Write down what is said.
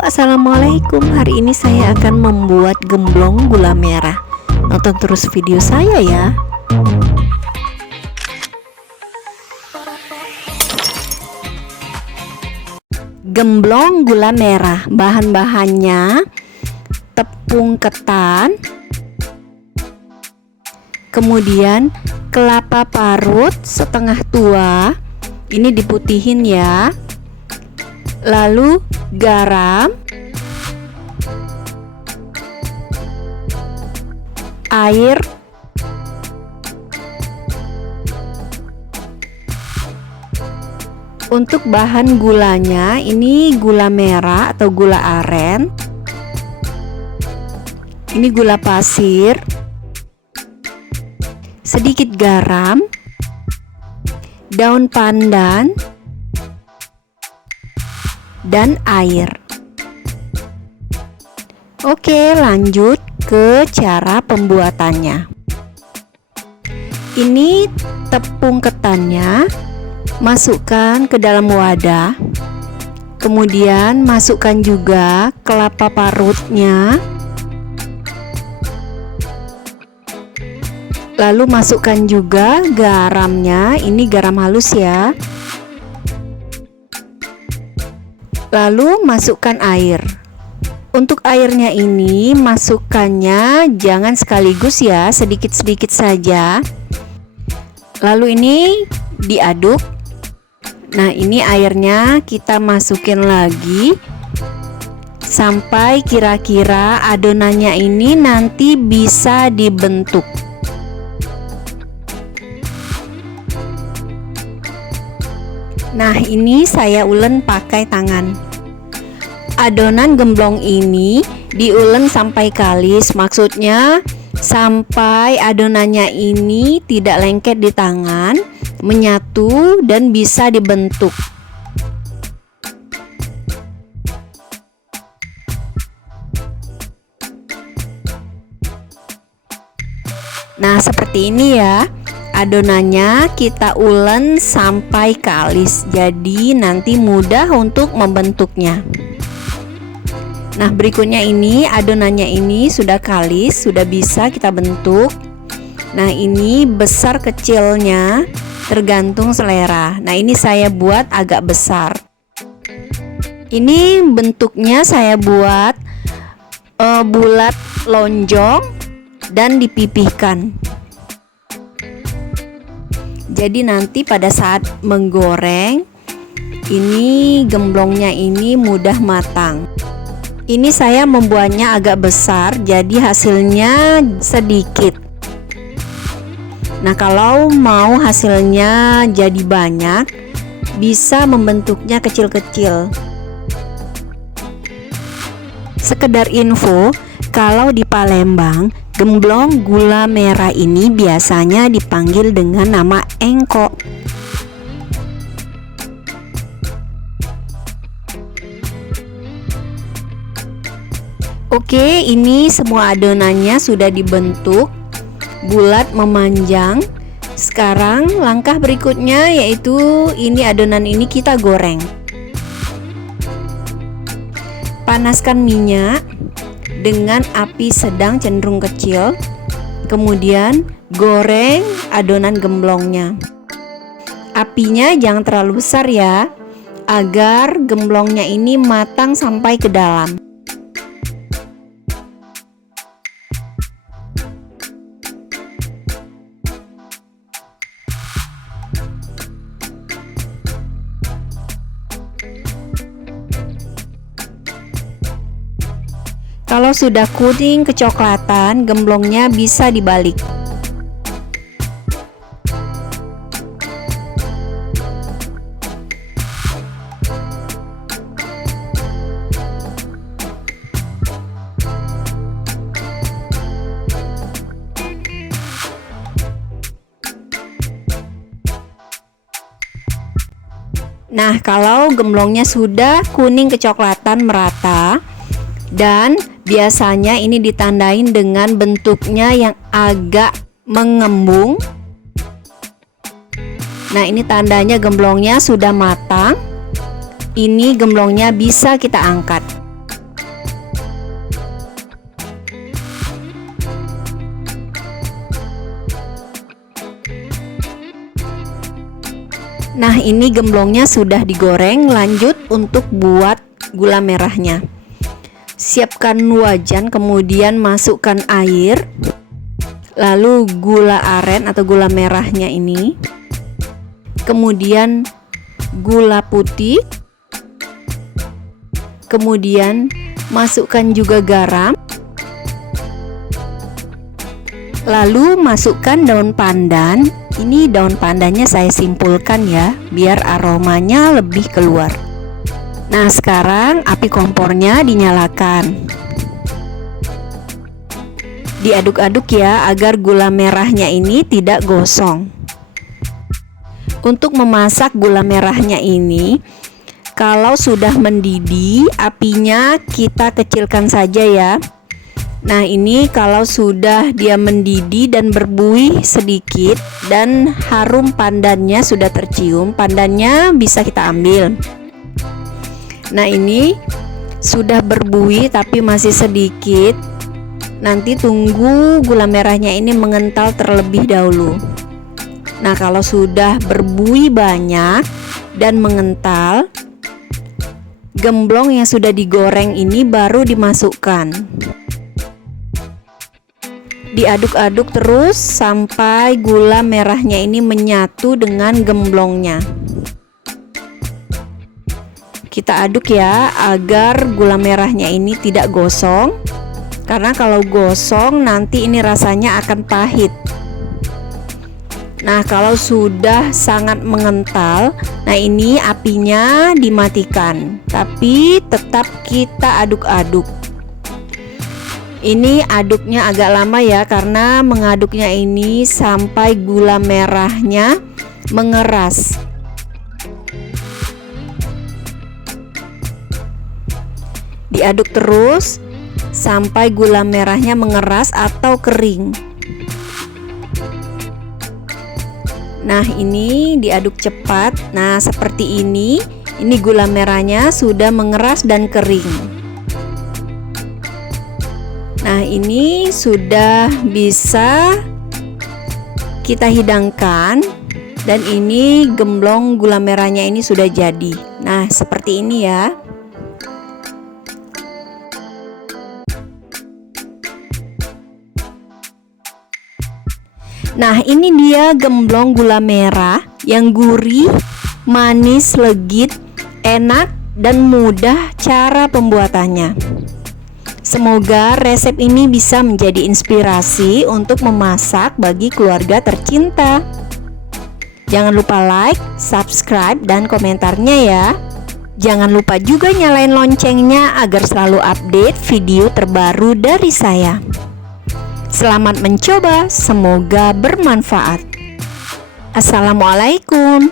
Halo, assalamualaikum. Hari ini saya akan membuat gemblong gula merah. Nonton terus video saya ya. Gemblong gula merah, bahan-bahannya tepung ketan, kemudian kelapa parut setengah tua, ini diputihin ya, lalu garam, air, untuk bahan gulanya ini gula merah atau gula aren, ini gula pasir, sedikit garam, daun pandan, dan air. Oke, lanjut ke cara pembuatannya. Ini tepung ketannya masukkan ke dalam wadah, kemudian masukkan juga kelapa parutnya, lalu masukkan juga garamnya, ini garam halus ya, lalu masukkan air. Untuk airnya ini masukkannya jangan sekaligus ya, sedikit-sedikit saja. Lalu ini diaduk. Nah, ini airnya kita masukin lagi sampai kira-kira adonannya ini nanti bisa dibentuk. Nah, ini saya ulen pakai tangan. Adonan gemblong ini diulen sampai kalis, maksudnya sampai adonannya ini tidak lengket di tangan, menyatu dan bisa dibentuk. Nah, seperti ini ya. Adonannya kita ulen sampai kalis, jadi nanti mudah untuk membentuknya. Nah, berikutnya ini adonannya ini sudah kalis, sudah bisa kita bentuk. Nah, ini besar kecilnya tergantung selera. Nah, ini saya buat agak besar. Ini bentuknya saya buat bulat lonjong dan dipipihkan. Jadi nanti pada saat menggoreng, ini gemblongnya ini mudah matang. Ini saya membuatnya agak besar, jadi hasilnya sedikit. Nah, kalau mau hasilnya jadi banyak, bisa membentuknya kecil-kecil. Sekedar info, kalau di Palembang, gemblong gula merah ini biasanya dipanggil dengan nama engkok. Oke, ini semua adonannya sudah dibentuk bulat memanjang. Sekarang langkah berikutnya yaitu ini adonan ini kita goreng. Panaskan minyak dengan api sedang cenderung kecil, kemudian goreng adonan gemblongnya. Apinya jangan terlalu besar ya, agar gemblongnya ini matang sampai ke dalam. Kalau sudah kuning kecoklatan, gemblongnya bisa dibalik. Nah, kalau gemblongnya sudah kuning kecoklatan merata, dan biasanya ini ditandain dengan bentuknya yang agak mengembung. Nah, ini tandanya gemblongnya sudah matang. Ini gemblongnya bisa kita angkat. Nah, ini gemblongnya sudah digoreng. Lanjut untuk buat gula merahnya. Siapkan wajan, kemudian masukkan air. Lalu gula aren atau gula merahnya ini. Kemudian gula putih. Kemudian masukkan juga garam. Lalu masukkan daun pandan. Ini daun pandannya saya simpulkan ya, biar aromanya lebih keluar. Nah, sekarang api kompornya dinyalakan. Diaduk-aduk ya, agar gula merahnya ini tidak gosong. Untuk memasak gula merahnya ini, kalau sudah mendidih, apinya kita kecilkan saja ya. Nah, ini kalau sudah dia mendidih dan berbuih sedikit dan harum pandannya sudah tercium, pandannya bisa kita ambil. Nah, ini sudah berbuih tapi masih sedikit. Nanti tunggu gula merahnya ini mengental terlebih dahulu. Nah, kalau sudah berbuih banyak dan mengental, gemblong yang sudah digoreng ini baru dimasukkan. Diaduk-aduk terus sampai gula merahnya ini menyatu dengan gemblongnya. Kita aduk ya, agar gula merahnya ini tidak gosong. Karena kalau gosong nanti ini rasanya akan pahit. Nah, kalau sudah sangat mengental, nah ini apinya dimatikan. Tapi tetap kita aduk-aduk. Ini aduknya agak lama ya, karena mengaduknya ini sampai gula merahnya mengeras. Diaduk terus sampai gula merahnya mengeras atau kering. Nah, ini diaduk cepat. Nah, seperti ini. Ini gula merahnya sudah mengeras dan kering. Nah, ini sudah bisa kita hidangkan. Dan ini gemblong gula merahnya ini sudah jadi. Nah, seperti ini ya. Nah, ini dia gemblong gula merah yang gurih, manis, legit, enak, dan mudah cara pembuatannya. Semoga resep ini bisa menjadi inspirasi untuk memasak bagi keluarga tercinta. Jangan lupa like, subscribe, dan komentarnya ya. Jangan lupa juga nyalain loncengnya agar selalu update video terbaru dari saya. Selamat mencoba, semoga bermanfaat. Assalamualaikum.